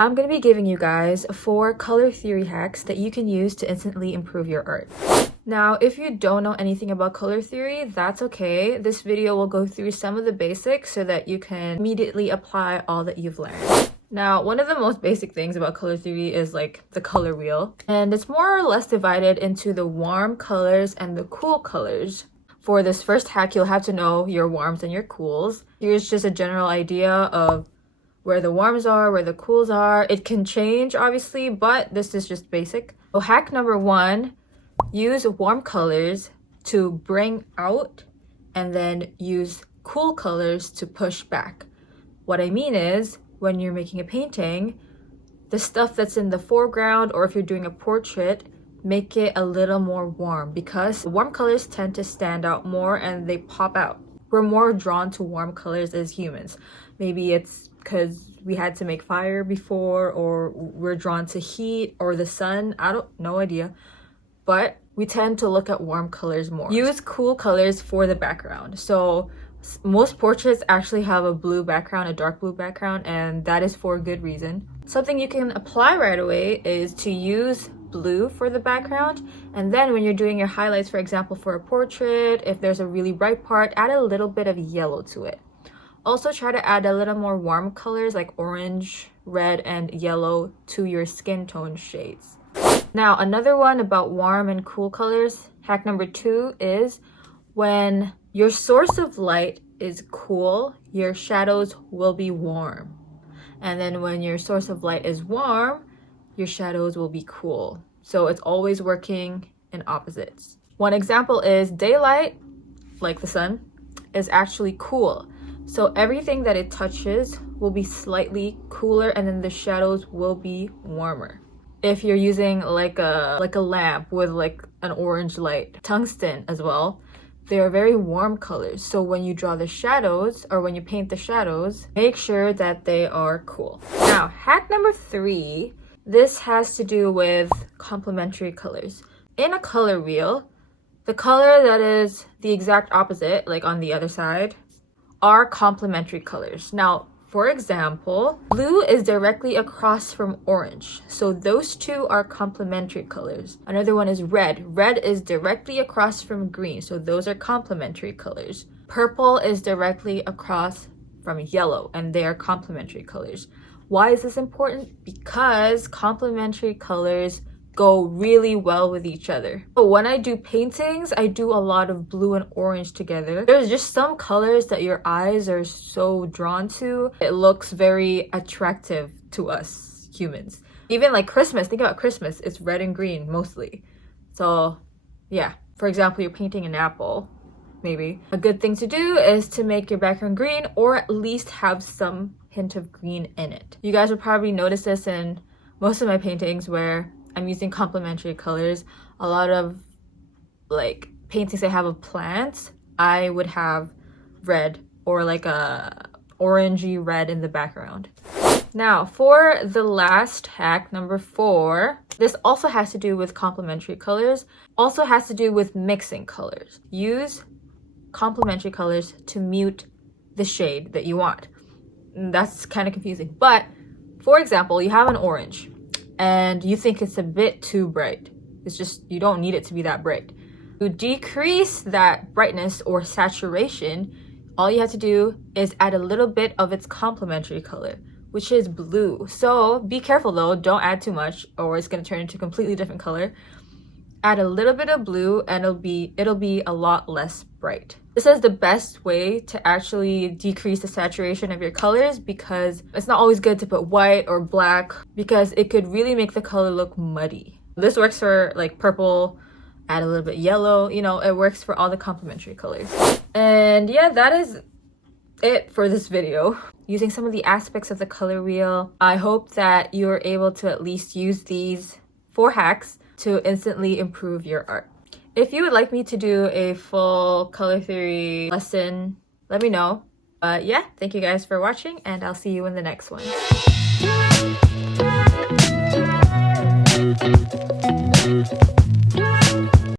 I'm going to be giving you guys 4 color theory hacks that you can use to instantly improve your art. Now, if you don't know anything about color theory, that's okay. This video will go through some of the basics so that you can immediately apply all that you've learned. Now, one of the most basic things about color theory is like the color wheel, and it's more or less divided into the warm colors and the cool colors. For this first hack, you'll have to know your warms and your cools. Here's just a general idea of where the warms are, where the cools are. It can change, obviously, but this is just basic. So hack number 1, use warm colors to bring out and then use cool colors to push back. What I mean is, when you're making a painting, the stuff that's in the foreground, or if you're doing a portrait, make it a little more warm, because warm colors tend to stand out more and they pop out. We're more drawn to warm colors as humans. Maybe it's because we had to make fire before, or we're drawn to heat or the sun. No idea. But we tend to look at warm colors more. Use cool colors for the background. So most portraits actually have a blue background, a dark blue background, and that is for a good reason. Something you can apply right away is to use blue for the background, and then when you're doing your highlights, for example, for a portrait, if there's a really bright part, add a little bit of yellow to it. Also try to add a little more warm colors like orange, red, and yellow to your skin tone shades. Now, another one about warm and cool colors, hack number 2 is when your source of light is cool, your shadows will be warm. And then when your source of light is warm, your shadows will be cool. So it's always working in opposites. One example is daylight, like the sun, is actually cool. So everything that it touches will be slightly cooler, and then the shadows will be warmer. If you're using like a lamp with like an orange light, tungsten as well, they are very warm colors. So when you draw the shadows, or when you paint the shadows, make sure that they are cool. Now, hack number 3, this has to do with complementary colors. In a color wheel, the color that is the exact opposite, like on the other side, are complementary colors. Now, for example, blue is directly across from orange. So those two are complementary colors. Another one is red. Red is directly across from green. So those are complementary colors. Purple is directly across from yellow, and they are complementary colors. Why is this important? Because complementary colors go really well with each other. But when I do paintings, I do a lot of blue and orange together. There's just some colors that your eyes are so drawn to. It looks very attractive to us humans. Even like Christmas, think about Christmas, it's red and green mostly. So yeah, for example, you're painting an apple, maybe. A good thing to do is to make your background green, or at least have some hint of green in it. You guys will probably notice this in most of my paintings where I'm using complementary colors. A lot of like paintings I have of plants, I would have red or like a orangey red in the background. Now, for the last hack, number 4, this also has to do with complementary colors, also has to do with mixing colors. Use complementary colors to mute the shade that you want. That's kind of confusing, but for example, you have an orange and you think it's a bit too bright. It's just, you don't need it to be that bright. To decrease that brightness or saturation, all you have to do is add a little bit of its complementary color, which is blue. So be careful though, don't add too much or it's gonna turn into a completely different color. Add a little bit of blue and it'll be a lot less bright. This is the best way to actually decrease the saturation of your colors, because it's not always good to put white or black, because it could really make the color look muddy. This works for like purple, add a little bit yellow, you know, it works for all the complementary colors. And yeah, that is it for this video. Using some of the aspects of the color wheel, I hope that you're able to at least use these 4 hacks to instantly improve your art. If you would like me to do a full color theory lesson, let me know. Yeah, thank you guys for watching, and I'll see you in the next one.